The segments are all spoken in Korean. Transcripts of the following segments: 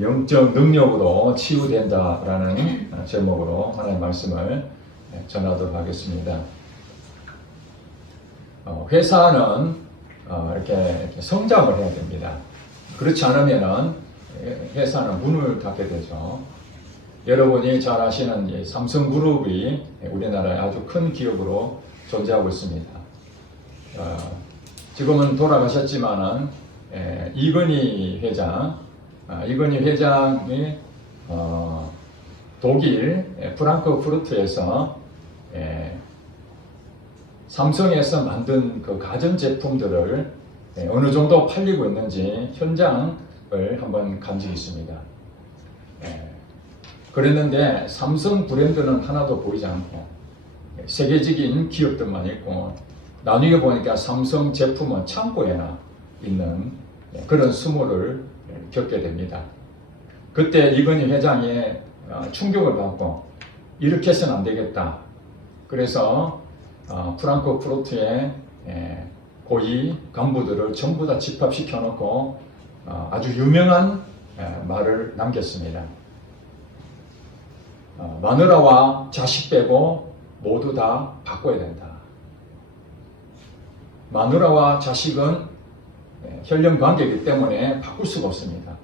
영적 능력으로 치유된다라는 제목으로 하나님의 말씀을 전하도록 하겠습니다. 회사는 이렇게 성장을 해야 됩니다. 그렇지 않으면 회사는 문을 닫게 되죠. 여러분이 잘 아시는 삼성그룹이 우리나라의 아주 큰 기업으로 존재하고 있습니다. 지금은 돌아가셨지만은 이건희 회장이 독일 프랑크푸르트에서 삼성에서 만든 그 가전제품들을 어느 정도 팔리고 있는지 현장을 한번 간 적이 있습니다. 그랬는데 삼성 브랜드는 하나도 보이지 않고 세계적인 기업들만 있고 나중에 보니까 삼성 제품은 창고에나 있는 그런 수모를 겪게 됩니다. 그때 이건희 회장이 충격을 받고 이렇게 해서는 안 되겠다. 그래서 프랑크푸르트의 고위 간부들을 전부 다 집합시켜 놓고 아주 유명한 말을 남겼습니다. 마누라와 자식 빼고 모두 다 바꿔야 된다. 마누라와 자식은 혈연 관계이기 때문에 바꿀 수가 없습니다.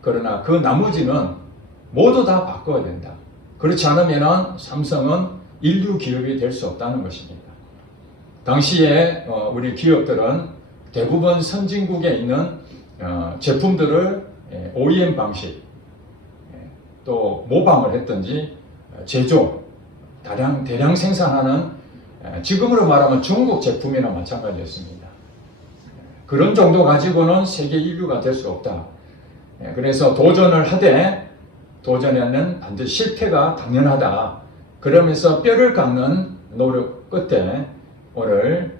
그러나 그 나머지는 모두 다 바꿔야 된다. 그렇지 않으면 삼성은 인류 기업이 될 수 없다는 것입니다. 당시에 우리 기업들은 대부분 선진국에 있는 제품들을 OEM 방식 또 모방을 했든지 제조, 대량 생산하는 지금으로 말하면 중국 제품이나 마찬가지였습니다. 그런 정도 가지고는 세계 인류가 될 수 없다. 그래서 도전을 하되 도전에는 반드시 실패가 당연하다. 그러면서 뼈를 깎는 노력 끝에 오늘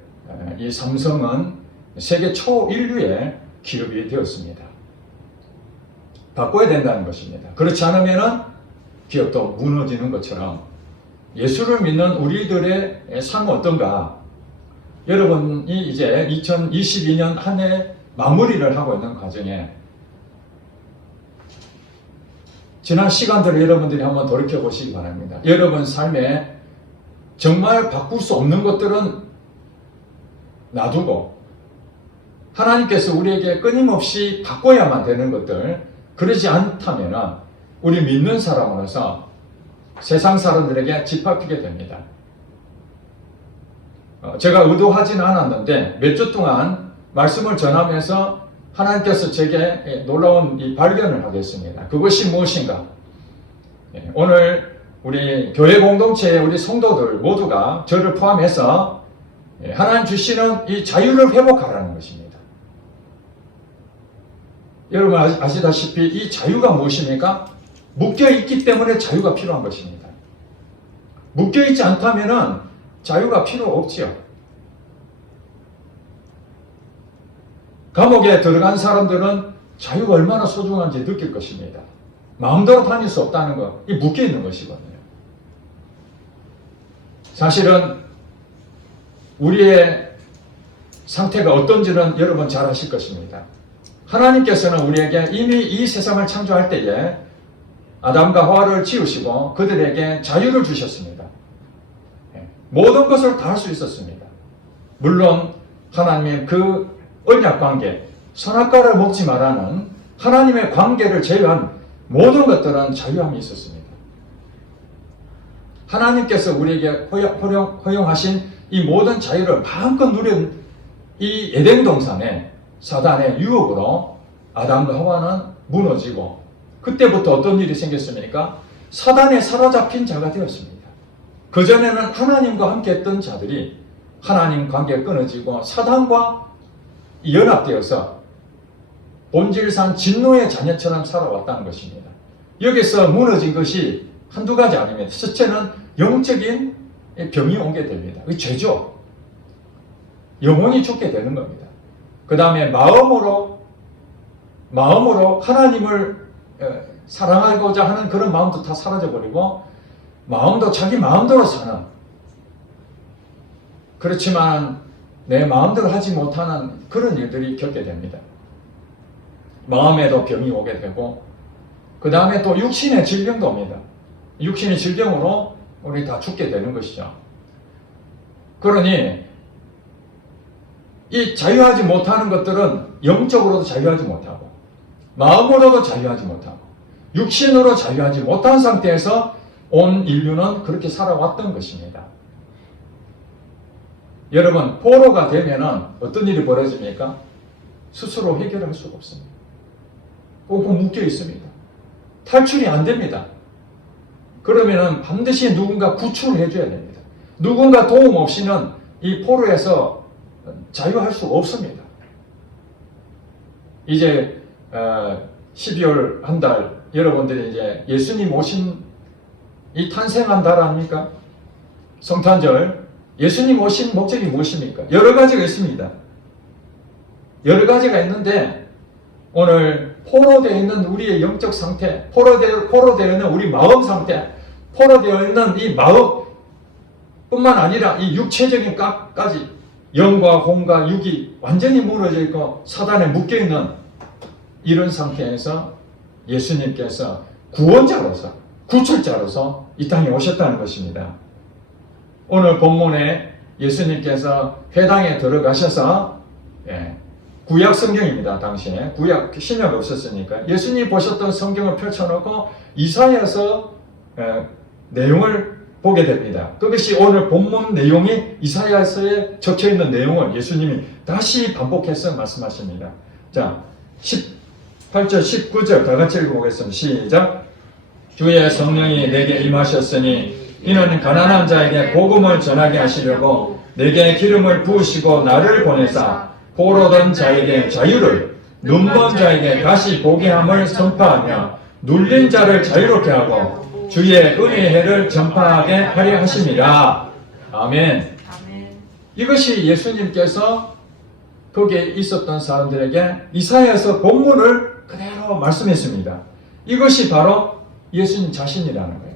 이 삼성은 세계 초인류의 기업이 되었습니다. 바꿔야 된다는 것입니다. 그렇지 않으면 기업도 무너지는 것처럼 예수를 믿는 우리들의 삶은 어떤가? 여러분이 이제 2022년 한 해 마무리를 하고 있는 과정에 지난 시간들을 여러분들이 한번 돌이켜 보시기 바랍니다. 여러분 삶에 정말 바꿀 수 없는 것들은 놔두고 하나님께서 우리에게 끊임없이 바꿔야만 되는 것들, 그러지 않다면 우리 믿는 사람으로서 세상 사람들에게 짓밟히게 됩니다. 제가 의도하지는 않았는데 몇 주 동안 말씀을 전하면서 하나님께서 제게 놀라운 이 발견을 하게 했습니다. 그것이 무엇인가? 오늘 우리 교회 공동체의 우리 성도들 모두가 저를 포함해서 하나님 주시는 이 자유를 회복하라는 것입니다. 여러분 아시다시피 이 자유가 무엇입니까? 묶여있기 때문에 자유가 필요한 것입니다. 묶여있지 않다면 자유가 필요 없지요. 감옥에 들어간 사람들은 자유가 얼마나 소중한지 느낄 것입니다. 마음대로 다닐 수 없다는 것, 이 묶여있는 것이거든요. 사실은 우리의 상태가 어떤지는 여러분 잘 아실 것입니다. 하나님께서는 우리에게 이미 이 세상을 창조할 때에 아담과 하와를 지으시고 그들에게 자유를 주셨습니다. 모든 것을 다 할 수 있었습니다. 물론 하나님의 그 언약 관계, 선악과를 먹지 말라는 하나님의 관계를 제외한 모든 것들은 자유함이 있었습니다. 하나님께서 우리에게 허용하신 이 모든 자유를 마음껏 누린 이 에덴 동산에 사단의 유혹으로 아담과 하와는 무너지고 그때부터 어떤 일이 생겼습니까? 사단에 사로잡힌 자가 되었습니다. 그전에는 하나님과 함께 했던 자들이 하나님 관계가 끊어지고 사단과 연합되어서 본질상 진노의 자녀처럼 살아왔다는 것입니다. 여기서 무너진 것이 한두 가지 아닙니다. 첫째는 영적인 병이 오게 됩니다. 그 죄죠. 영혼이 죽게 되는 겁니다. 그 다음에 마음으로 하나님을 사랑하고자 하는 그런 마음도 다 사라져버리고 마음도 자기 마음대로 사는, 그렇지만 내 마음대로 하지 못하는 그런 일들이 겪게 됩니다. 마음에도 병이 오게 되고 그 다음에 또 육신의 질병도 옵니다. 육신의 질병으로 우리 다 죽게 되는 것이죠. 그러니 이 자유하지 못하는 것들은 영적으로도 자유하지 못하고 마음으로도 자유하지 못하고 육신으로 자유하지 못한 상태에서 온 인류는 그렇게 살아왔던 것입니다. 여러분, 포로가 되면은 어떤 일이 벌어집니까? 스스로 해결할 수가 없습니다. 꽁꽁 묶여 있습니다. 탈출이 안 됩니다. 그러면은 반드시 누군가 구출을 해줘야 됩니다. 누군가 도움 없이는 이 포로에서 자유할 수가 없습니다. 이제 12월 한 달 여러분들이 이제 예수님 오신 이 탄생한 달 아닙니까? 성탄절. 예수님 오신 목적이 무엇입니까? 여러 가지가 있습니다. 여러 가지가 있는데 오늘 포로되어 있는 우리의 영적 상태, 포로되어 있는 우리 마음 상태, 포로되어 있는 이 마음 뿐만 아니라 이 육체적인 까지 영과 혼과 육이 완전히 무너져 있고 사단에 묶여있는 이런 상태에서 예수님께서 구원자로서 구출자로서 이 땅에 오셨다는 것입니다. 오늘 본문에 예수님께서 회당에 들어가셔서 구약 성경입니다. 당시에 구약 신약이 없었으니까 예수님이 보셨던 성경을 펼쳐놓고 이사야서 내용을 보게 됩니다. 그것이 오늘 본문 내용이 이사야서에 적혀있는 내용을 예수님이 다시 반복해서 말씀하십니다. 자, 18절 19절 다 같이 읽어보겠습니다. 시작. 주의 성령이 내게 임하셨으니 이는 가난한 자에게 복음을 전하게 하시려고 내게 기름을 부으시고 나를 보내사 포로된 자에게 자유를, 눈먼 자에게 다시 보게 함을 선포하며 눌린 자를 자유롭게 하고 주의 은혜의 해를 전파하게 하려 하심이라. 아멘. 이것이 예수님께서 거기에 있었던 사람들에게 이사야서 본문을 그대로 말씀했습니다. 이것이 바로 예수님 자신이라는 거예요.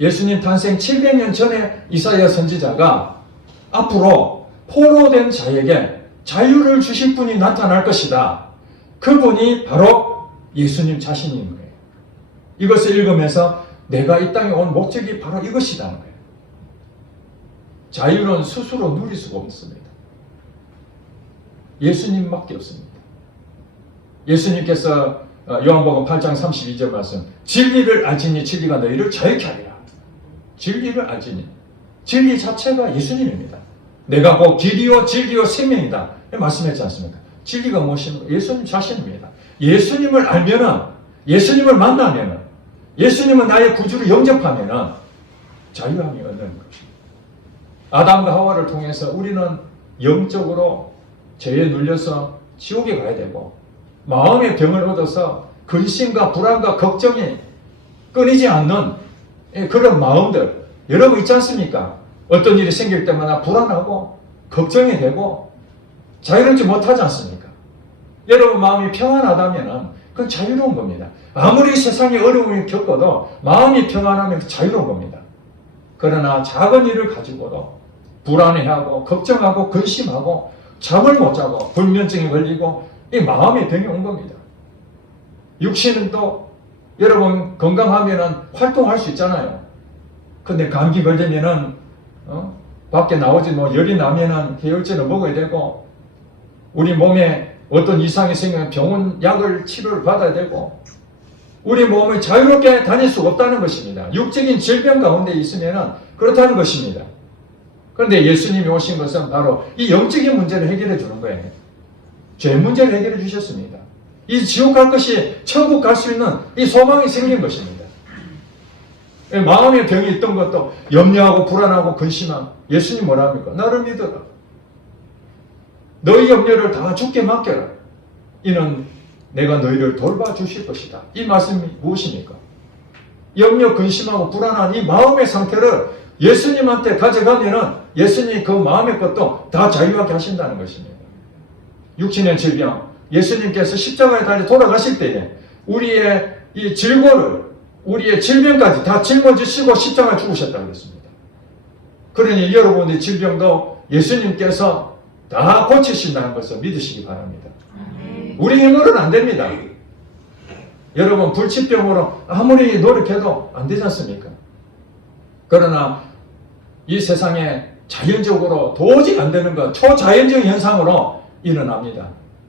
예수님 탄생 700년 전에 이사야 선지자가 앞으로 포로된 자에게 자유를 주실 분이 나타날 것이다. 그분이 바로 예수님 자신인 거예요. 이것을 읽으면서 내가 이 땅에 온 목적이 바로 이것이라는 거예요. 자유는 스스로 누릴 수가 없습니다. 예수님밖에 없습니다. 예수님께서 요한복음 8장 32절 말씀, 진리를 알지니 진리가 너희를 자유케 하리라. 진리를 알지니, 진리 자체가 예수님입니다. 내가 곧 길이요 진리요 생명이다 말씀했지 않습니까? 진리가 무엇입니까? 예수님 자신입니다. 예수님을 알면은, 예수님을 만나면은, 예수님은 나의 구주를 영접하면은 자유함이 얻는 것입니다. 아담과 하와를 통해서 우리는 영적으로 죄에 눌려서 지옥에 가야 되고 마음의 병을 얻어서 근심과 불안과 걱정이 끊이지 않는 그런 마음들, 여러분 있지 않습니까? 어떤 일이 생길 때마다 불안하고 걱정이 되고 자유롭지 못하지 않습니까? 여러분 마음이 평안하다면 그건 자유로운 겁니다. 아무리 세상에 어려움을 겪어도 마음이 평안하면 자유로운 겁니다. 그러나 작은 일을 가지고도 불안해하고 걱정하고 근심하고 잠을 못 자고 불면증이 걸리고 이 마음의 병이 온 겁니다. 육신은 또 여러분 건강하면 활동할 수 있잖아요. 근데 감기 걸리면은 밖에 나오지 열이 나면은 해열제를 먹어야 되고 우리 몸에 어떤 이상이 생기면 병원 약을 치료를 받아야 되고 우리 몸을 자유롭게 다닐 수가 없다는 것입니다. 육적인 질병 가운데 있으면은 그렇다는 것입니다. 그런데 예수님이 오신 것은 바로 이 영적인 문제를 해결해 주는 거예요. 죄 문제를 해결해 주셨습니다. 이 지옥 갈 것이 천국 갈 수 있는 이 소망이 생긴 것입니다. 마음의 병이 있던 것도 염려하고 불안하고 근심하고 예수님 뭐라 합니까? 나를 믿어라. 너희 염려를 다 주께 맡겨라. 이는 내가 너희를 돌봐주실 것이다. 이 말씀이 무엇입니까? 염려, 근심하고 불안한 이 마음의 상태를 예수님한테 가져가면은 예수님이 그 마음의 것도 다 자유하게 하신다는 것입니다. 육신의 질병, 예수님께서 십자가에 달려 돌아가실 때에 우리의 이 질고를, 우리의 질병까지 다 짊어지시고 십자가에 죽으셨다고 그랬습니다. 그러니 여러분의 질병도 예수님께서 다 고치신다는 것을 믿으시기 바랍니다. 우리 힘으로는 안 됩니다. 여러분 불치병으로 아무리 노력해도 안 되지 않습니까? 그러나 이 세상에 자연적으로 도저히 안 되는 것, 초자연적 현상으로 일어납니다.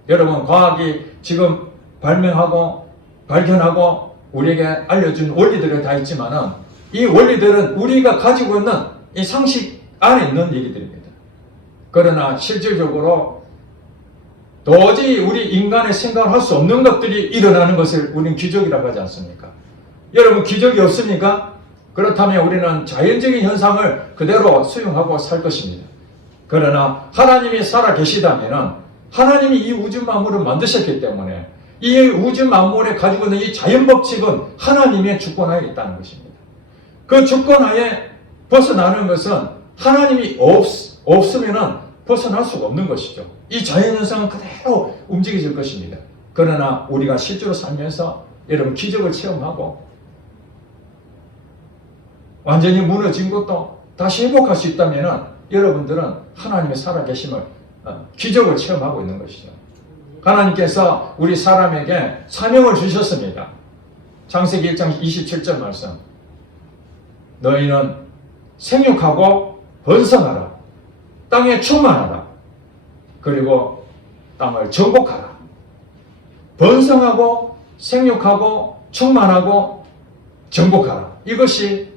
여러분 과학이 지금 발명하고 발견하고 우리에게 알려준 원리들이 다 있지만은 이 원리들은 우리가 가지고 있는 이 상식 안에 있는 얘기들입니다. 그러나 실질적으로 도저히 우리 인간의 생각을 할 수 없는 것들이 일어나는 것을 우리는 기적이라고 하지 않습니까? 여러분 기적이 없습니까? 그렇다면 우리는 자연적인 현상을 그대로 수용하고 살 것입니다. 그러나 하나님이 살아 계시다면 하나님이 이 우주 만물을 만드셨기 때문에 이 우주 만물에 가지고 있는 이 자연 법칙은 하나님의 주권하에 있다는 것입니다. 그 주권하에 벗어나는 것은 하나님이 없으면 벗어날 수가 없는 것이죠. 이 자연현상은 그대로 움직여질 것입니다. 그러나 우리가 실제로 살면서 여러분 기적을 체험하고 완전히 무너진 것도 다시 회복할 수 있다면 여러분들은 하나님의 살아계심을 기적을 체험하고 있는 것이죠. 하나님께서 우리 사람에게 사명을 주셨습니다. 창세기 1장 27절 말씀. 너희는 생육하고 번성하라. 땅에 충만하라. 그리고 땅을 정복하라. 번성하고 생육하고 충만하고 정복하라. 이것이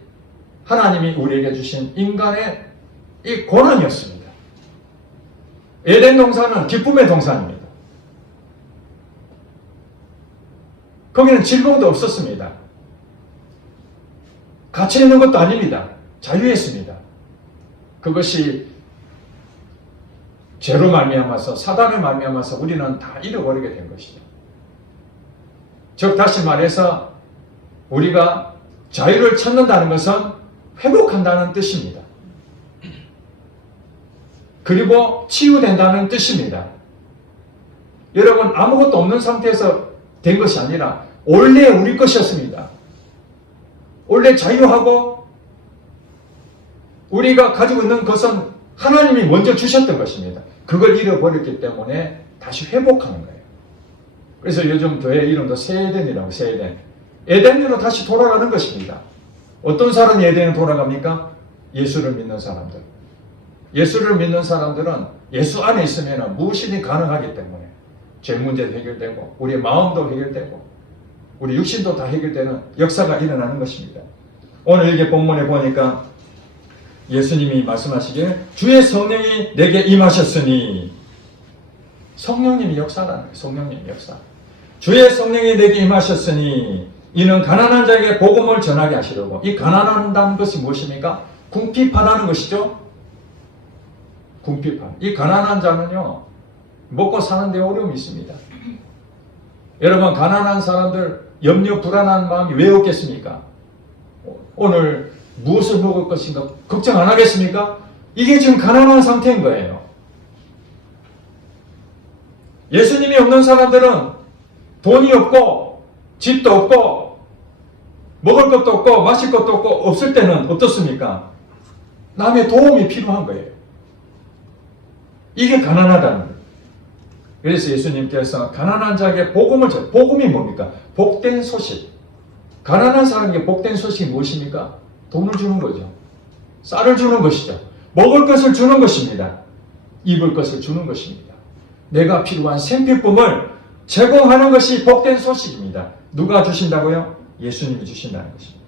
하나님이 우리에게 주신 인간의 이 고난이었습니다. 에덴 동산은 기쁨의 동산입니다. 거기는 질병도 없었습니다. 갇혀 있는 것도 아닙니다. 자유했습니다. 그것이 죄로 말미암아서 사단을 말미암아서 우리는 다 잃어버리게 된 것이죠. 즉 다시 말해서 우리가 자유를 찾는다는 것은 회복한다는 뜻입니다. 그리고 치유된다는 뜻입니다. 여러분 아무것도 없는 상태에서 된 것이 아니라 원래 우리 것이었습니다. 원래 자유하고 우리가 가지고 있는 것은 하나님이 먼저 주셨던 것입니다. 그걸 잃어버렸기 때문에 다시 회복하는 거예요. 그래서 요즘 교회 이름도 새 에덴이라고, 새 에덴. 에덴으로 다시 돌아가는 것입니다. 어떤 사람이 에덴에 돌아갑니까? 예수를 믿는 사람들. 예수를 믿는 사람들은 예수 안에 있으면 무엇이든 가능하기 때문에 죄 문제도 해결되고 우리의 마음도 해결되고 우리 육신도 다 해결되는 역사가 일어나는 것입니다. 오늘 이게 본문에 보니까 예수님이 말씀하시기를 주의 성령이 내게 임하셨으니, 성령님이 역사라는 거예요. 성령님이 역사. 주의 성령이 내게 임하셨으니 이는 가난한 자에게 복음을 전하게 하시려고. 이 가난한다는 것이 무엇입니까? 궁핍하다는 것이죠. 궁핍한. 이 가난한 자는요 먹고 사는 데 어려움이 있습니다. 여러분 가난한 사람들 염려 불안한 마음이 왜 없겠습니까? 오늘 무엇을 먹을 것인가 걱정 안 하겠습니까? 이게 지금 가난한 상태인 거예요. 예수님이 없는 사람들은 돈이 없고 집도 없고 먹을 것도 없고 마실 것도 없고 없을 때는 어떻습니까? 남의 도움이 필요한 거예요. 이게 가난하다는 거예요. 그래서 예수님께서 가난한 자에게 복음을 줘. 복음이 뭡니까? 복된 소식. 가난한 사람에게 복된 소식이 무엇입니까? 돈을 주는 거죠. 쌀을 주는 것이죠. 먹을 것을 주는 것입니다. 입을 것을 주는 것입니다. 내가 필요한 생필품을 제공하는 것이 복된 소식입니다. 누가 주신다고요? 예수님이 주신다는 것입니다.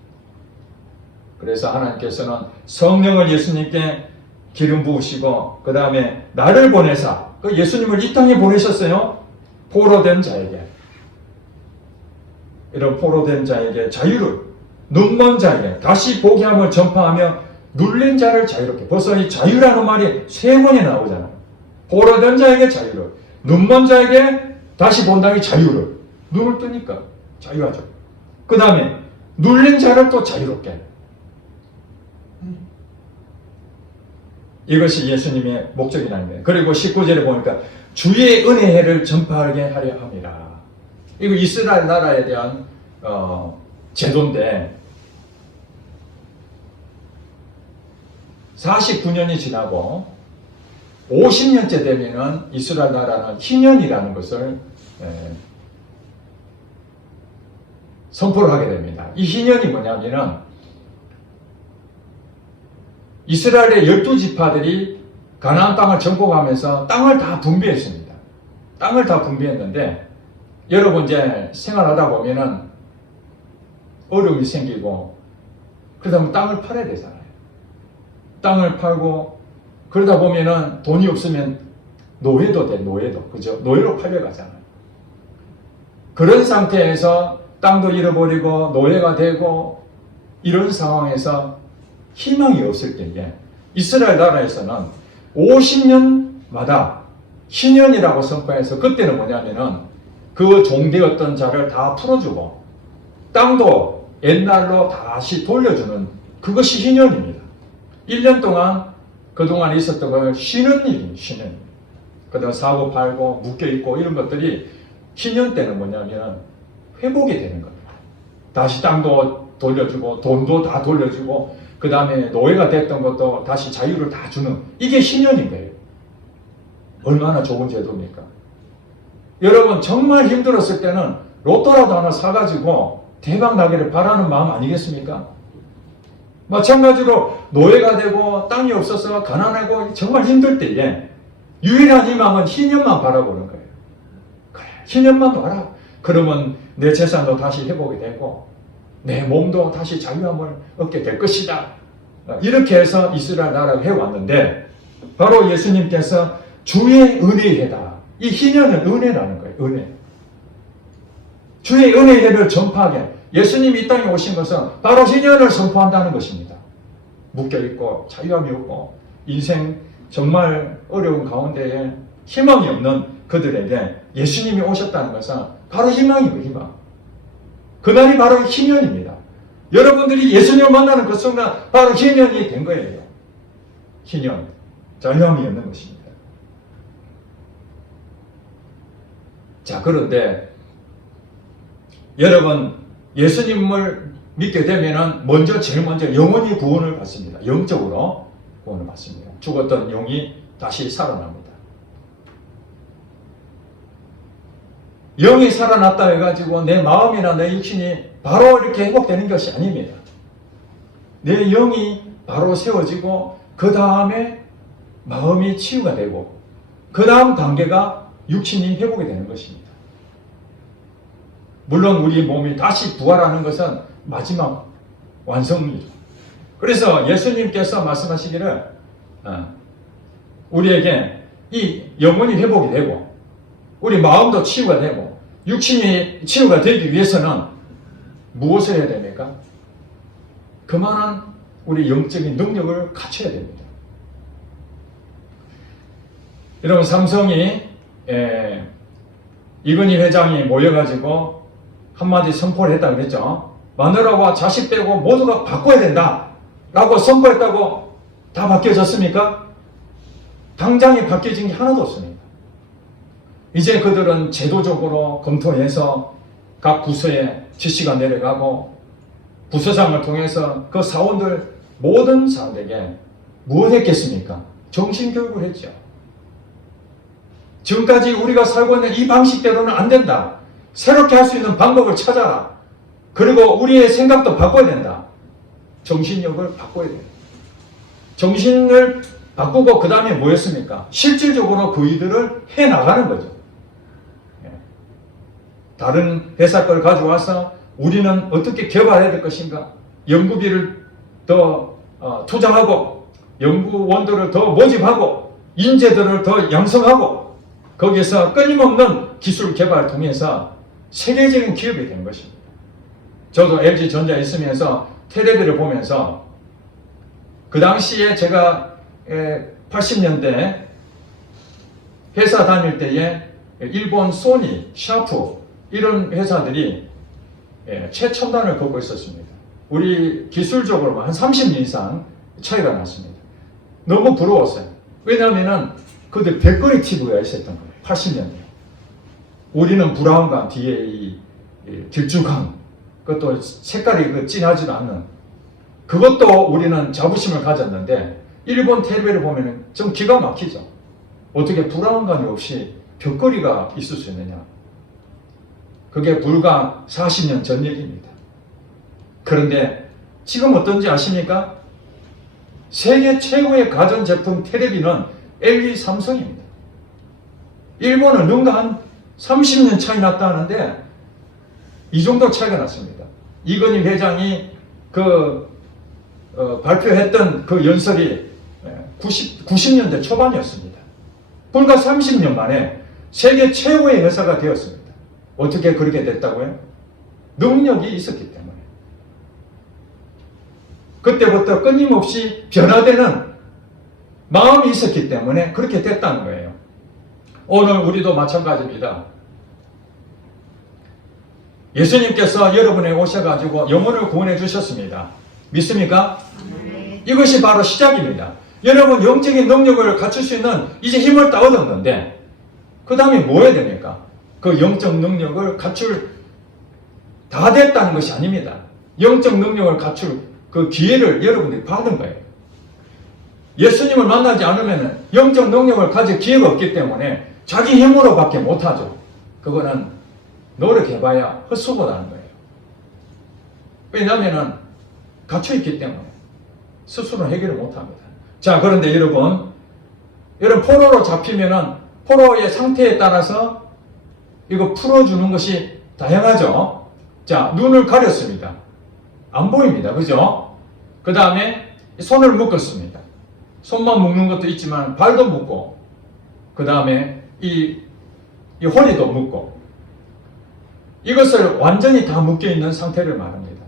그래서 하나님께서는 성령을 예수님께 기름 부으시고 그 다음에 나를 보내사, 그 예수님을 이 땅에 보내셨어요. 포로된 자에게, 이런 포로된 자에게 자유를, 눈먼 자에게 다시 보게 함을 전파하며 눌린 자를 자유롭게. 벌써 이 자유라는 말이 세 번이 나오잖아요. 포로된 자에게 자유를, 눈먼 자에게 다시 본다는 자유를. 눈을 뜨니까 자유하죠. 그 다음에 눌린 자를 또 자유롭게. 이것이 예수님의 목적이라는 거예요. 그리고 19절에 보니까 주의 은혜의 해를 전파하게 하려 함이라. 이거 이스라엘 나라에 대한 제도인데 49년이 지나고 50년째 되면은 이스라엘 나라는 희년이라는 것을 선포를 하게 됩니다. 이 희년이 뭐냐면은 이스라엘의 12지파들이 가나안 땅을 정복하면서 땅을 다 분배했습니다. 땅을 다 분배했는데 여러분 이제 생활하다 보면은 어려움이 생기고 그러다 보면 땅을 팔아야 되잖아요. 땅을 팔고 그러다 보면은 돈이 없으면 노예도 돼, 노예도. 그죠? 노예로 팔려가잖아요. 그런 상태에서 땅도 잃어버리고 노예가 되고 이런 상황에서 희망이 없을 때에 이스라엘 나라에서는 50년마다 희년이라고 선포해서 그때는 뭐냐면은 그 종되었던 자를 다 풀어주고 땅도 옛날로 다시 돌려주는 그것이 희년입니다. 1년 동안 그동안 있었던 걸 쉬는 일이 쉬는 일. 그다음 사고 팔고 묶여있고 이런 것들이 희년 때는 뭐냐면 회복이 되는 겁니다. 다시 땅도 돌려주고 돈도 다 돌려주고 그 다음에 노예가 됐던 것도 다시 자유를 다 주는 이게 희년인 거예요. 얼마나 좋은 제도입니까? 여러분 정말 힘들었을 때는 로또라도 하나 사가지고 대박 나기를 바라는 마음 아니겠습니까? 마찬가지로 노예가 되고 땅이 없어서 가난하고 정말 힘들 때에 유일한 희망은 희년만 바라보는 거예요. 그래, 희년만 봐라. 그러면 내 재산도 다시 회복이 되고 내 몸도 다시 자유함을 얻게 될 것이다. 이렇게 해서 이스라엘 나라를 해왔는데 바로 예수님께서 주의 은혜의 해다. 이 희년은 은혜라는 거예요. 은혜. 주의 은혜의 해를 전파하게 예수님이 이 땅에 오신 것은 바로 희년을 선포한다는 것입니다. 묶여있고 자유함이 없고 인생 정말 어려운 가운데에 희망이 없는 그들에게 예수님이 오셨다는 것은 바로 희망이고 희망. 그날이 바로 희년입니다. 여러분들이 예수님을 만나는 그 순간 바로 희년이 된 거예요. 희년. 자유함이 없는 것입니다. 자, 그런데 여러분 예수님을 믿게 되면은 제일 먼저 영원히 구원을 받습니다. 영적으로 구원을 받습니다. 죽었던 영이 다시 살아납니다. 영이 살아났다 해가지고 내 마음이나 내 육신이 바로 이렇게 회복되는 것이 아닙니다. 내 영이 바로 세워지고 그 다음에 마음이 치유가 되고 그 다음 단계가 육신이 회복이 되는 것입니다. 물론 우리 몸이 다시 부활하는 것은 마지막 완성이죠. 그래서 예수님께서 말씀하시기를 우리에게 이 영혼이 회복이 되고 우리 마음도 치유가 되고 육신이 치유가 되기 위해서는 무엇을 해야 됩니까? 그만한 우리 영적인 능력을 갖춰야 됩니다. 여러분 삼성이 이건희 회장이 모여가지고 한마디 선포를 했다 그랬죠. 마누라와 자식 빼고 모두가 바꿔야 된다 라고 선포했다고 다 바뀌어졌습니까? 당장에 바뀌어진 게 하나도 없습니다. 이제 그들은 제도적으로 검토해서 각 부서에 지시가 내려가고 부서장을 통해서 그 사원들 모든 사람들에게 무엇 했겠습니까? 정신교육을 했죠. 지금까지 우리가 살고 있는 이 방식대로는 안 된다. 새롭게 할 수 있는 방법을 찾아라. 그리고 우리의 생각도 바꿔야 된다. 정신력을 바꿔야 돼요. 정신을 바꾸고 그 다음에 뭐였습니까? 실질적으로 그 일들을 해나가는 거죠. 다른 회사 걸 가져와서 우리는 어떻게 개발해야 될 것인가? 연구비를 더 투자하고 연구원들을 더 모집하고 인재들을 더 양성하고 거기서 끊임없는 기술 개발을 통해서 세계적인 기업이 된 것입니다. 저도 LG전자에 있으면서 텔레비를 보면서 그 당시에 제가 80년대 회사 다닐 때에 일본 소니, 샤프 이런 회사들이 최첨단을 걷고 있었습니다. 우리 기술적으로 한 30년 이상 차이가 났습니다. 너무 부러웠어요. 왜냐하면 그들 백거리 TV가 있었던 거예요. 80년대. 우리는 브라운관 뒤에 이 길쭉한 그것도 색깔이 진하지도 않는 그것도 우리는 자부심을 가졌는데 일본 텔레비를 보면 좀 기가 막히죠. 어떻게 브라운관이 없이 벽걸이가 있을 수 있느냐. 그게 불과 40년 전 얘기입니다. 그런데 지금 어떤지 아십니까? 세계 최고의 가전제품 테레비는 LG 삼성입니다. 일본은 능가 한 30년 차이 났다는데 이 정도 차이가 났습니다. 이건희 회장이 발표했던 그 연설이 90년대 초반이었습니다. 불과 30년 만에 세계 최고의 회사가 되었습니다. 어떻게 그렇게 됐다고요? 능력이 있었기 때문에. 그때부터 끊임없이 변화되는 마음이 있었기 때문에 그렇게 됐다는 거예요. 오늘 우리도 마찬가지입니다. 예수님께서 여러분에게 오셔가지고 영혼을 구원해 주셨습니다. 믿습니까? 네. 이것이 바로 시작입니다. 여러분 영적인 능력을 갖출 수 있는 이제 힘을 다 얻었는데 그 다음에 뭐 해야 됩니까? 그 영적 능력을 갖출 다 됐다는 것이 아닙니다. 영적 능력을 갖출 그 기회를 여러분들이 받은 거예요. 예수님을 만나지 않으면 영적 능력을 가질 기회가 없기 때문에 자기 힘으로밖에 못하죠. 그거는 노력해봐야 헛수고라는 거예요. 왜냐하면 갇혀있기 때문에 스스로 해결을 못합니다. 자, 그런데 여러분 포로로 잡히면은 포로의 상태에 따라서 이거 풀어주는 것이 다양하죠. 자, 눈을 가렸습니다. 안 보입니다. 그죠? 그 다음에 손을 묶었습니다. 손만 묶는 것도 있지만 발도 묶고 그 다음에 이 허리도 묶고 이것을 완전히 다 묶여있는 상태를 말합니다.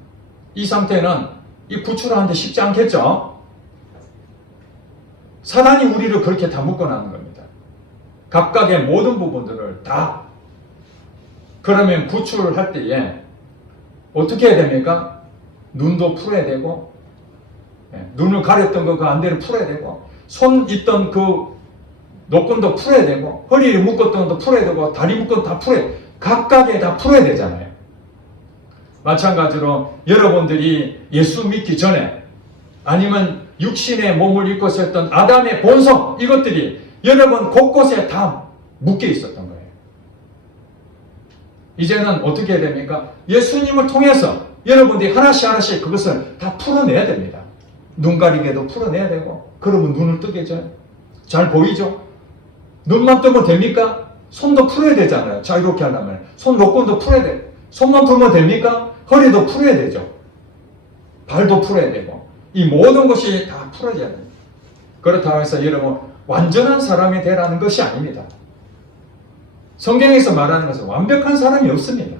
이 상태는 이 구출하는데 쉽지 않겠죠? 사단이 우리를 그렇게 다 묶어놓는 겁니다. 각각의 모든 부분들을 다. 그러면 구출할 때에 어떻게 해야 됩니까? 눈도 풀어야 되고 눈을 가렸던 거 그 안대를 풀어야 되고 손 있던 그 노끈도 풀어야 되고 허리를 묶었던 것도 풀어야 되고 다리 묶었던 것도 다 풀어야 되고 각각에 다 풀어야 되잖아요. 마찬가지로 여러분들이 예수 믿기 전에 아니면 육신의 몸을 입고 있었던 아담의 본성 이것들이 여러분 곳곳에 다 묶여 있었던 거예요. 이제는 어떻게 해야 됩니까? 예수님을 통해서 여러분들이 하나씩 하나씩 그것을 다 풀어내야 됩니다. 눈 가리개도 풀어내야 되고 그러면 눈을 뜨게 져요. 잘 보이죠? 눈만 뜨면 됩니까? 손도 풀어야 되잖아요. 자, 이렇게 하려면 손 노끈도 풀어야 돼요. 손만 풀면 됩니까? 허리도 풀어야 되죠. 발도 풀어야 되고 이 모든 것이 다 풀어져야 됩니다. 그렇다고 해서 여러분 완전한 사람이 되라는 것이 아닙니다. 성경에서 말하는 것은 완벽한 사람이 없습니다.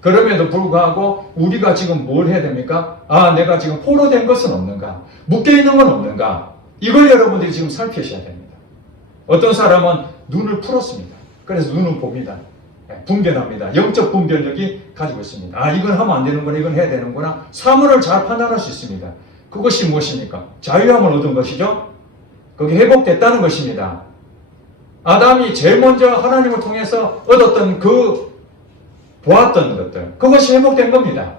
그럼에도 불구하고 우리가 지금 뭘 해야 됩니까? 아, 내가 지금 포로된 것은 없는가? 묶여있는 건 없는가? 이걸 여러분들이 지금 살피셔야 됩니다. 어떤 사람은 눈을 풀었습니다. 그래서 눈은 봅니다. 분별합니다. 영적 분별력이 가지고 있습니다. 아, 이건 하면 안 되는구나, 이건 해야 되는구나. 사물을 잘 판단할 수 있습니다. 그것이 무엇입니까? 자유함을 얻은 것이죠. 그게 회복됐다는 것입니다. 아담이 제일 먼저 하나님을 통해서 얻었던 보았던 것들, 그것이 회복된 겁니다.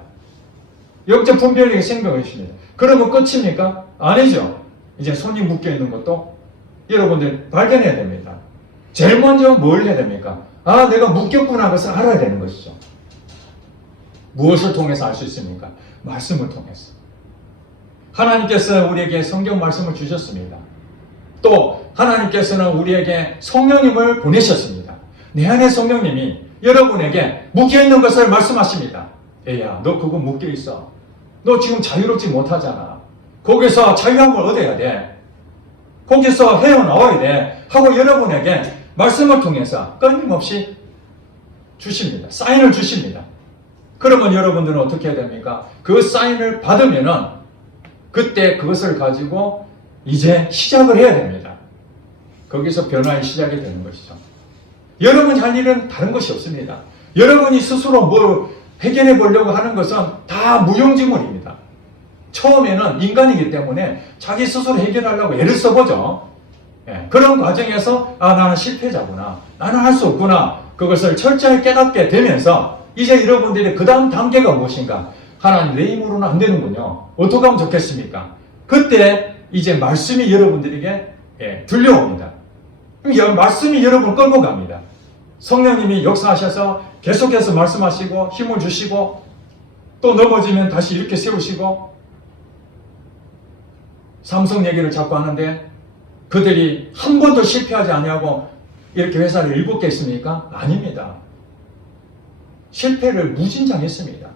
영적 분별력이 생긴 것입니다. 그러면 끝입니까? 아니죠. 이제 손이 묶여있는 것도 여러분들 발견해야 됩니다. 제일 먼저 뭘 해야 됩니까? 아, 내가 묶였구나. 그것을 알아야 되는 것이죠. 무엇을 통해서 알 수 있습니까? 말씀을 통해서. 하나님께서 우리에게 성경 말씀을 주셨습니다. 또 하나님께서는 우리에게 성령님을 보내셨습니다. 내 안에 성령님이 여러분에게 묶여있는 것을 말씀하십니다. 애야, 너 그거 묶여있어. 너 지금 자유롭지 못하잖아. 거기서 자유함을 얻어야 돼. 거기서 헤어나와야 돼. 하고 여러분에게 말씀을 통해서 끊임없이 주십니다. 사인을 주십니다. 그러면 여러분들은 어떻게 해야 됩니까? 그 사인을 받으면은 그때 그것을 가지고 이제 시작을 해야 됩니다. 거기서 변화의 시작이 되는 것이죠. 여러분이 할 일은 다른 것이 없습니다. 여러분이 스스로 뭘 해결해 보려고 하는 것은 다 무용지물입니다. 처음에는 인간이기 때문에 자기 스스로 해결하려고 애를 써보죠. 그런 과정에서 아, 나는 실패자구나. 나는 할 수 없구나. 그것을 철저히 깨닫게 되면서 이제 여러분들이 그 다음 단계가 무엇인가? 하나님 내 힘으로는 안 되는군요. 어떻게 하면 좋겠습니까? 그때 이제 말씀이 여러분들에게 들려옵니다. 말씀이 여러분을 끌고 갑니다. 성령님이 역사하셔서 계속해서 말씀하시고 힘을 주시고 또 넘어지면 다시 이렇게 세우시고 삼성 얘기를 자꾸 하는데 그들이 한 번도 실패하지 아니하고 이렇게 회사를 7개 했습니까? 아닙니다. 실패를 무진장했습니다.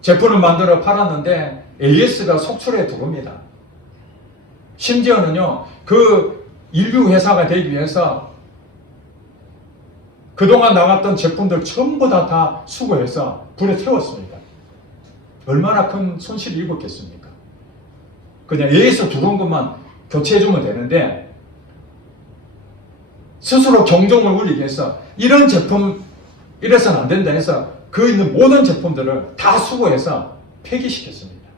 제품을 만들어 팔았는데 AS가 속출에 들어옵니다. 심지어는요, 그 인류 회사가 되기 위해서 그동안 나갔던 제품들 전부 다 수거해서 불에 태웠습니다. 얼마나 큰 손실이 입었겠습니까? 그냥 AS 들어온 것만 교체해주면 되는데 스스로 경종을 울리기 위해서 이런 제품 이래서는 안 된다 해서 그 있는 모든 제품들을 다 수거해서 폐기시켰습니다.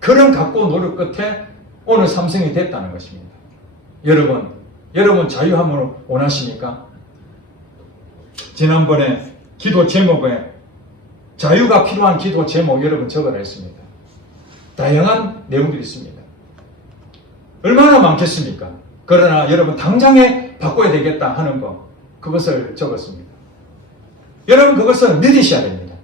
그런 각고 노력 끝에 오늘 삼성이 됐다는 것입니다. 여러분 자유함을 원하십니까? 지난번에 기도 제목에 자유가 필요한 기도 제목 여러분 적어라 했습니다. 다양한 내용들이 있습니다. 얼마나 많겠습니까? 그러나 여러분 당장에 바꿔야 되겠다 하는 거 그것을 적었습니다. 여러분 그것을 믿으셔야 됩니다.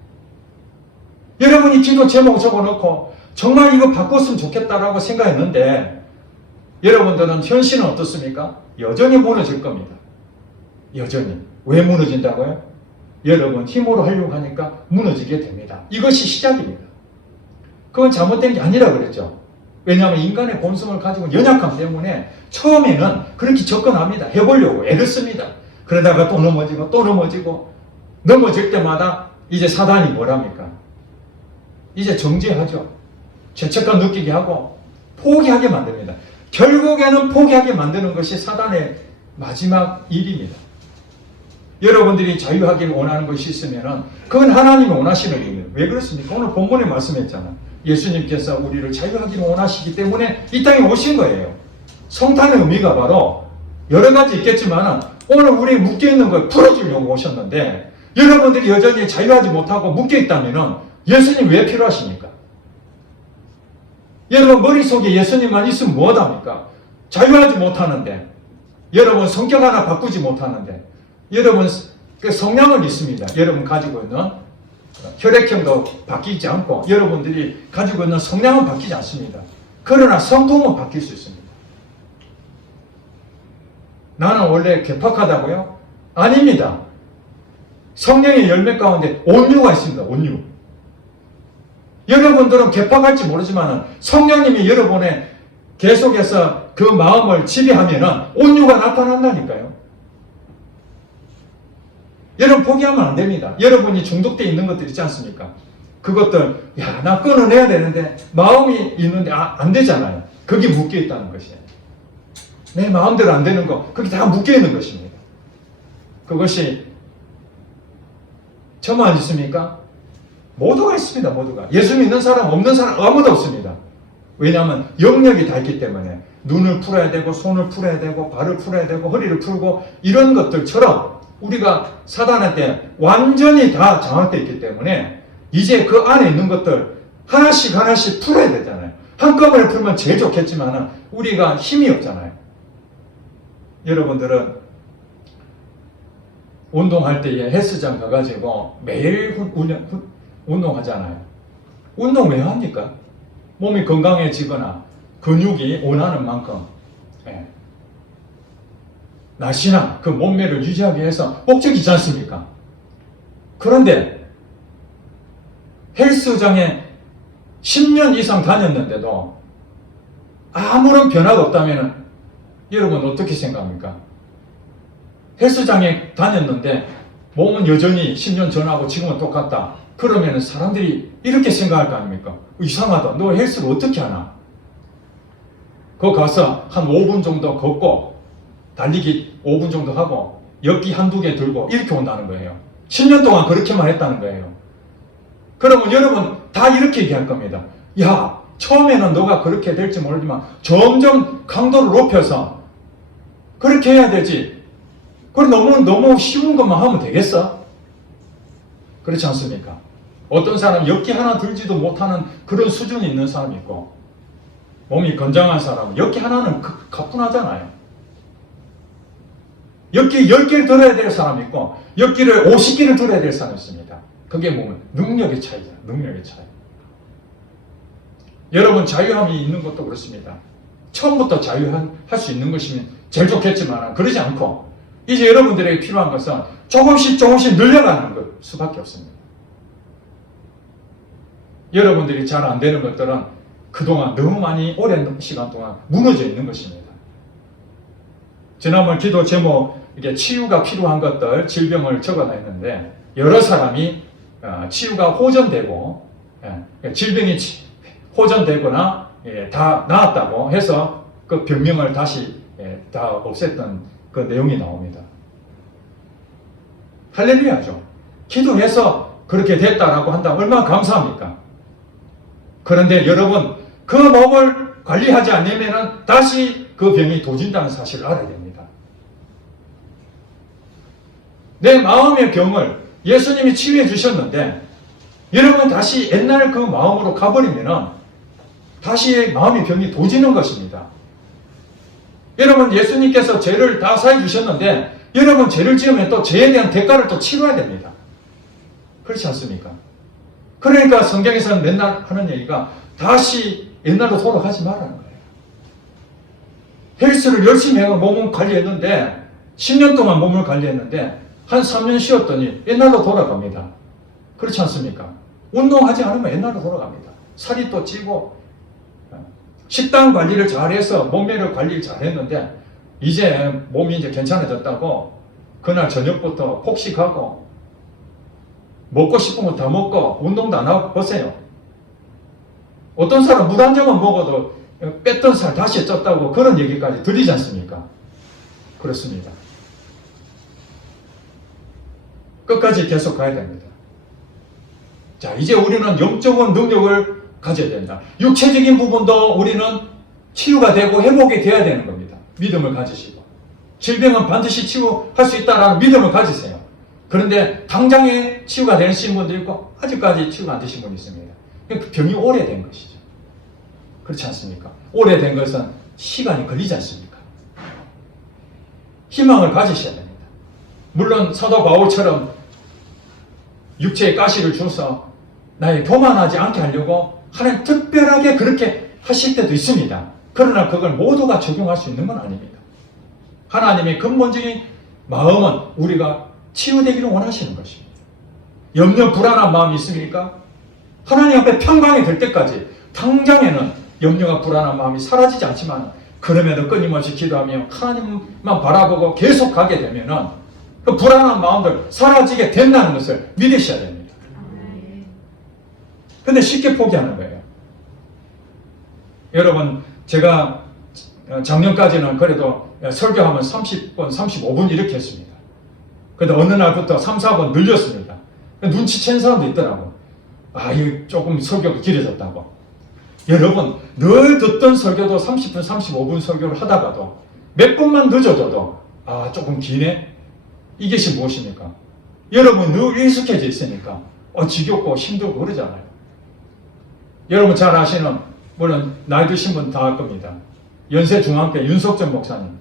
여러분이 기도 제목 적어놓고 정말 이거 바꿨으면 좋겠다라고 생각했는데 여러분들은 현실은 어떻습니까? 여전히 무너질 겁니다. 여전히. 왜 무너진다고요? 여러분 힘으로 하려고 하니까 무너지게 됩니다. 이것이 시작입니다. 그건 잘못된 게 아니라 그랬죠. 왜냐하면 인간의 본성을 가지고 연약함 때문에 처음에는 그렇게 접근합니다. 해보려고 애를 씁니다. 그러다가 또 넘어지고 넘어질 때마다 이제 사단이 뭐랍니까? 이제 정죄하죠. 죄책감 느끼게 하고 포기하게 만듭니다. 결국에는 포기하게 만드는 것이 사단의 마지막 일입니다. 여러분들이 자유하기를 원하는 것이 있으면 그건 하나님이 원하시는 일입니다. 왜 그렇습니까? 오늘 본문에 말씀했잖아. 예수님께서 우리를 자유하기를 원하시기 때문에 이 땅에 오신 거예요. 성탄의 의미가 바로 여러 가지 있겠지만 오늘 우리 묶여있는 걸 풀어주려고 오셨는데 여러분들이 여전히 자유하지 못하고 묶여있다면 예수님 왜 필요하십니까? 여러분 머릿속에 예수님만 있으면 뭐하답니까? 자유하지 못하는데 여러분 성격 하나 바꾸지 못하는데 여러분 그 성량은 있습니다. 여러분 가지고 있는 혈액형도 바뀌지 않고 여러분들이 가지고 있는 성량은 바뀌지 않습니다. 그러나 성품은 바뀔 수 있습니다. 나는 원래 괴팍하다고요? 아닙니다. 성령의 열매 가운데 온유가 있습니다. 온유. 여러분들은 괴팍할지 모르지만 성령님이 여러분의 계속해서 그 마음을 지배하면 온유가 나타난다니까요. 여러분 포기하면 안 됩니다. 여러분이 중독되어 있는 것들 있지 않습니까? 그것들 나 끊어내야 되는데 마음이 있는데 안 되잖아요. 거기 묶여있다는 것이에요. 내 마음대로 안 되는 거 거기 다 묶여있는 것입니다. 그것이 저만 있습니까? 모두가 있습니다. 모두가. 예수 믿는 사람 없는 사람 아무도 없습니다. 왜냐하면 영역이 다 있기 때문에 눈을 풀어야 되고 손을 풀어야 되고 발을 풀어야 되고 허리를 풀고 이런 것들처럼 우리가 사단한테 완전히 다 장악되어 있기 때문에 이제 그 안에 있는 것들 하나씩 풀어야 되잖아요. 한꺼번에 풀면 제일 좋겠지만 우리가 힘이 없잖아요. 여러분들은 운동할 때에 헬스장 가가지고 매일 운동하잖아요. 운동 왜 합니까? 몸이 건강해지거나 근육이 원하는 만큼 날씬한 그 몸매를 유지하기 위해서 목적이지 않습니까? 그런데 헬스장에 10년 이상 다녔는데도 아무런 변화가 없다면 여러분 어떻게 생각합니까? 헬스장에 다녔는데 몸은 여전히 10년 전하고 지금은 똑같다. 그러면 사람들이 이렇게 생각할 거 아닙니까? 이상하다. 너 헬스를 어떻게 하나? 거기 가서 한 5분 정도 걷고 달리기 5분 정도 하고 엽기 한두 개 들고 이렇게 온다는 거예요. 10년 동안 그렇게만 했다는 거예요. 그러면 여러분 다 이렇게 얘기할 겁니다. 야, 처음에는 너가 그렇게 될지 모르지만 점점 강도를 높여서 그렇게 해야 되지. 그럼 너무 쉬운 것만 하면 되겠어? 그렇지 않습니까? 어떤 사람 엽기 하나 들지도 못하는 그런 수준이 있는 사람이 있고 몸이 건장한 사람은 엽기 하나는 가뿐하잖아요. 엿기 10개를 들어야 될 사람이 있고 엿기를 50개를 들어야 될 사람이 있습니다. 그게 뭐면 능력의 차이죠. 능력의 차이. 여러분 자유함이 있는 것도 그렇습니다. 처음부터 자유할 수 있는 것이면 제일 좋겠지만 그러지 않고 이제 여러분들에게 필요한 것은 조금씩 늘려가는 것 수밖에 없습니다. 여러분들이 잘 안 되는 것들은 그동안 너무 많이 오랜 시간 동안 무너져 있는 것입니다. 지난번 기도 제목 이게 치유가 필요한 것들 질병을 적어놨는데 여러 사람이 치유가 호전되고 질병이 호전되거나 다 나았다고 해서 그 병명을 다시 다 없앴던 그 내용이 나옵니다. 할렐루야죠. 기도해서 그렇게 됐다라고 한다면 얼마나 감사합니까? 그런데 여러분 그 몸을 관리하지 않으면 다시 그 병이 도진다는 사실을 알아야 됩니다. 내 마음의 병을 예수님이 치유해 주셨는데 여러분 다시 옛날 그 마음으로 가버리면 다시 마음의 병이 도지는 것입니다. 여러분 예수님께서 죄를 다 사해 주셨는데 여러분 죄를 지으면 또 죄에 대한 대가를 또 치러야 됩니다. 그렇지 않습니까? 그러니까 성경에서는 맨날 하는 얘기가 다시 옛날로 돌아가지 말라는 거예요. 헬스를 열심히 해서 몸을 관리했는데 10년 동안 몸을 관리했는데 한 3년 쉬었더니 옛날로 돌아갑니다. 그렇지 않습니까? 운동하지 않으면 옛날로 돌아갑니다. 살이 또 찌고 식단 관리를 잘해서 몸매를 관리를 잘했는데 이제 몸이 이제 괜찮아졌다고 그날 저녁부터 폭식하고 먹고 싶은 거 다 먹고 운동도 안 하고 보세요. 어떤 사람 물 한 잔만 먹어도 뺐던 살 다시 쪘다고 그런 얘기까지 들리지 않습니까? 그렇습니다. 끝까지 계속 가야 됩니다. 자, 이제 우리는 영적인 능력을 가져야 된다. 육체적인 부분도 우리는 치유가 되고 회복이 돼야 되는 겁니다. 믿음을 가지시고. 질병은 반드시 치유할 수 있다는 믿음을 가지세요. 그런데 당장에 치유가 되신 분도 있고 아직까지 치유가 안 되신 분이 있습니다. 그 병이 오래된 것이죠. 그렇지 않습니까? 오래된 것은 시간이 걸리지 않습니까? 희망을 가지셔야 됩니다. 물론 사도 바울처럼 육체의 가시를 줘서 나의 교만하지 않게 하려고 하나님 특별하게 그렇게 하실 때도 있습니다. 그러나 그걸 모두가 적용할 수 있는 건 아닙니다. 하나님의 근본적인 마음은 우리가 치유되기를 원하시는 것입니다. 염려 불안한 마음이 있습니까? 하나님 앞에 평강이 될 때까지 당장에는 염려와 불안한 마음이 사라지지 않지만 그럼에도 끊임없이 기도하며 하나님만 바라보고 계속 가게 되면은 그 불안한 마음들 사라지게 된다는 것을 믿으셔야 됩니다. 근데 쉽게 포기하는 거예요. 여러분 제가 작년까지는 그래도 설교하면 30분, 35분 이렇게 했습니다. 근데 어느 날부터 3, 4분 늘렸습니다. 눈치챈 사람도 있더라고. 아, 이거 조금 설교가 길어졌다고. 여러분, 늘 듣던 설교도 30분, 35분 설교를 하다가도 몇 분만 늦어져도 아, 조금 기네? 이것이 무엇입니까? 여러분 늘 익숙해져 있으니까 지겹고 힘들고 그러잖아요. 여러분 잘 아시는, 물론 나이 드신 분 다 알 겁니다. 연세중앙교회 윤석전 목사님.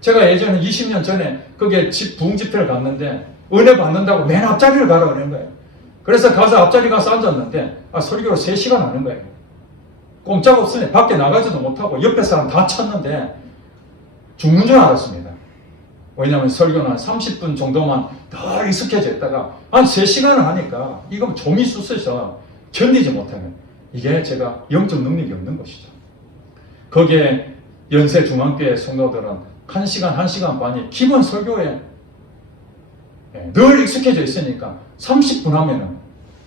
제가 예전에 20년 전에 그게 부흥 집회를 갔는데 은혜 받는다고 맨 앞자리를 가라 그러는 거예요. 그래서 가서 앞자리 가서 앉았는데 설교를 3시간 하는 거예요. 꼼짝없으니 밖에 나가지도 못하고 옆에 사람 다 찼는데 죽는 줄 알았습니다. 왜냐하면 설교는 한 30분 정도만 더 익숙해져 있다가 한 3시간을 하니까 이거 좀이 쑤셔서 견디지 못하면 이게 제가 영적 능력이 없는 것이죠. 거기에 연세중앙교회 성도들은 1시간, 1시간 반이 기본 설교에 늘 익숙해져 있으니까 30분 하면은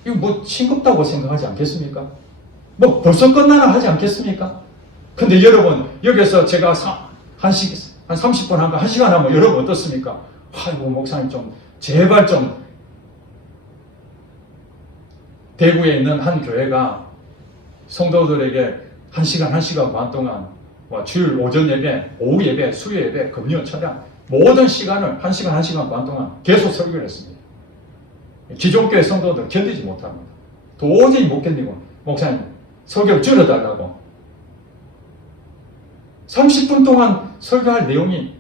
이거 뭐 싱겁다고 생각하지 않겠습니까? 뭐 벌써 끝나나 하지 않겠습니까? 근데 여러분 여기서 제가 한 30분 한 거 1시간 하면 여러분 어떻습니까? 아이고 목사님 좀 제발 좀. 대구에 있는 한 교회가 성도들에게 1시간, 1시간 반 동안 주일 오전 예배, 오후 예배, 수요 예배, 금요 철야 모든 시간을 1시간, 1시간 반 동안 계속 설교를 했습니다. 기존 교회 성도들 견디지 못합니다. 도저히 못 견디고 목사님 설교를 줄여달라고 30분 동안 설교할 내용이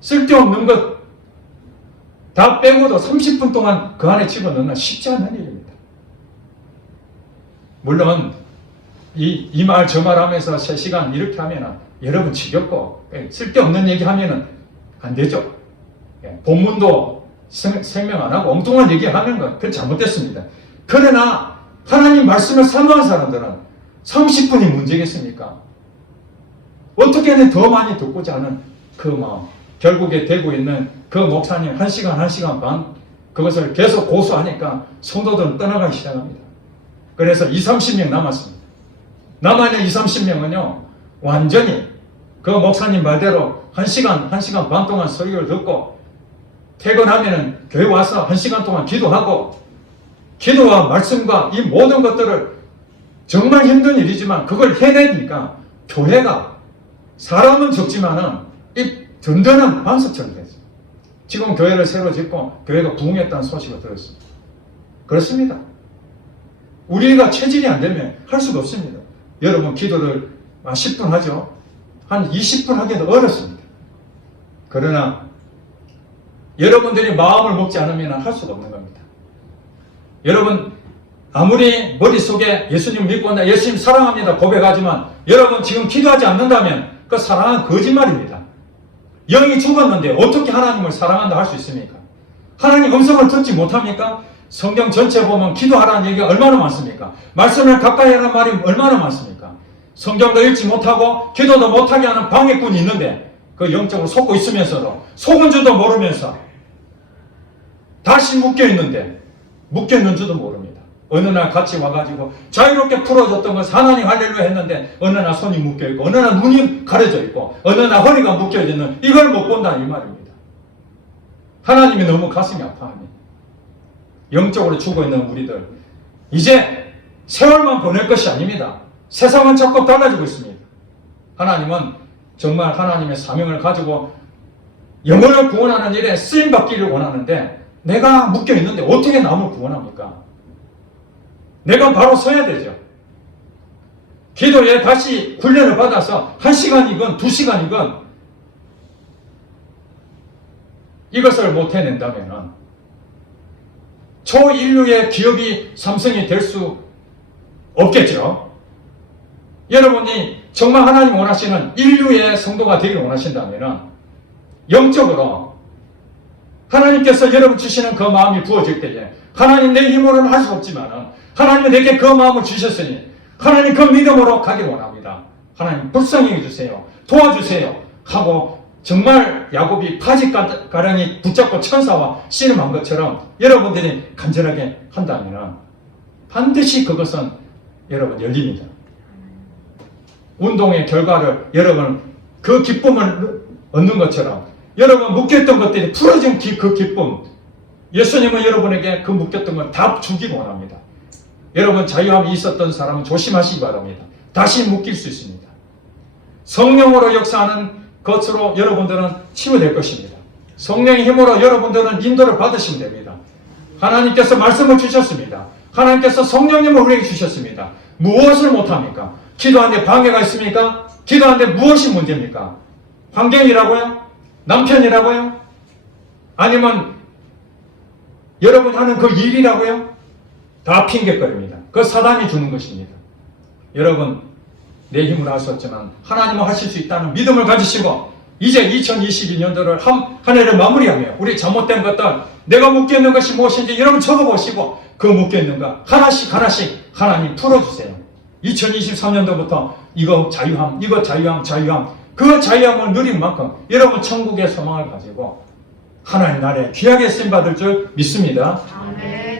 쓸데없는 것 다 빼고도 30분 동안 그 안에 집어넣는 쉽지 않은 일입니다. 물론 이 말 저 말 하면서 3시간 이렇게 하면은 여러분 지겹고 쓸데없는 얘기 하면은 안 되죠. 본문도 설명 안 하고 엉뚱한 얘기 하는 건 그건 잘못됐습니다. 그러나 하나님 말씀을 사모한 사람들은 30분이 문제겠습니까? 어떻게든 더 많이 듣고자 하는 그 마음, 결국에 되고 있는 그 목사님 1시간, 1시간 반 그것을 계속 고수하니까 성도들은 떠나가기 시작합니다. 그래서 20, 30명 남았습니다. 남아있는 20, 30명은요 완전히 그 목사님 말대로 1시간, 1시간 반 동안 설교를 듣고 퇴근하면은 교회 와서 1시간 동안 기도하고 기도와 말씀과 이 모든 것들을 정말 힘든 일이지만 그걸 해내니까 교회가 사람은 적지만은 이 든든한 반석처럼 됐어요. 지금 교회를 새로 짓고 교회가 부흥했다는 소식을 들었습니다. 그렇습니다. 우리가 체질이 안 되면 할 수가 없습니다. 여러분 기도를 10분 하죠. 한 20분 하기도 어렵습니다. 그러나 여러분들이 마음을 먹지 않으면 할 수가 없는 겁니다. 여러분 아무리 머릿속에 예수님 믿고 있다, 예수님 사랑합니다 고백하지만 여러분 지금 기도하지 않는다면 그 사랑은 거짓말입니다. 영이 죽었는데 어떻게 하나님을 사랑한다 할 수 있습니까? 하나님 음성을 듣지 못합니까? 성경 전체 보면 기도하라는 얘기가 얼마나 많습니까? 말씀을 가까이 하라는 말이 얼마나 많습니까? 성경도 읽지 못하고 기도도 못하게 하는 방해꾼이 있는데 그 영적으로 속고 있으면서도 속은 줄도 모르면서 다시 묶여있는데 묶여있는 줄도 모릅니다. 어느 날 같이 와가지고 자유롭게 풀어줬던 것 하나님 할렐루야 했는데 어느 날 손이 묶여있고 어느 날 눈이 가려져 있고 어느 날 허리가 묶여있는 이걸 못 본다 이 말입니다. 하나님이 너무 가슴이 아파합니다. 영적으로 죽어있는 우리들 이제 세월만 보낼 것이 아닙니다. 세상은 자꾸 달라지고 있습니다. 하나님은 정말 하나님의 사명을 가지고 영혼을 구원하는 일에 쓰임받기를 원하는데 내가 묶여있는데 어떻게 남을 구원합니까? 내가 바로 서야 되죠. 기도에 다시 훈련을 받아서 1시간이건 2시간이건 이것을 못 해낸다면 초인류의 기업이 삼성이 될 수 없겠죠. 여러분이 정말 하나님 원하시는 인류의 성도가 되기를 원하신다면 영적으로 하나님께서 여러분 주시는 그 마음이 부어질 때에 하나님 내 힘으로는 할 수 없지만 하나님은 내게 그 마음을 주셨으니 하나님 그 믿음으로 가기를 원합니다. 하나님 불쌍히 해주세요. 도와주세요. 하고 정말 야곱이 파지가랑이 붙잡고 천사와 씨름한 것처럼 여러분들이 간절하게 한다면 반드시 그것은 여러분 열립니다. 운동의 결과를 여러분 그 기쁨을 얻는 것처럼 여러분 묶였던 것들이 풀어진 그 기쁨 예수님은 여러분에게 그 묶였던 걸 다 주기 원합니다. 여러분 자유함이 있었던 사람은 조심하시기 바랍니다. 다시 묶일 수 있습니다. 성령으로 역사하는 것으로 여러분들은 치유될 것입니다. 성령의 힘으로 여러분들은 인도를 받으시면 됩니다. 하나님께서 말씀을 주셨습니다. 하나님께서 성령님을 우리에게 주셨습니다. 무엇을 못합니까? 기도하는데 방해가 있습니까? 기도하는데 무엇이 문제입니까? 환경이라고요? 남편이라고요? 아니면 여러분 하는 그 일이라고요? 다 핑계거립니다. 그 사단이 주는 것입니다. 여러분 내 힘으로 할 수 없지만 하나님은 하실 수 있다는 믿음을 가지시고 이제 2022년도를 한 해를 마무리하며 우리 잘못된 것들 내가 묶여있는 것이 무엇인지 여러분 적어보시고 그 묶여있는 거 하나씩 하나씩 하나님 풀어주세요. 2023년도부터 이거 자유함 이거 자유함 그 자유함을 누린 만큼 여러분 천국의 소망을 가지고 하나님 나라에 귀하게 쓰임받을 줄 믿습니다. 아멘.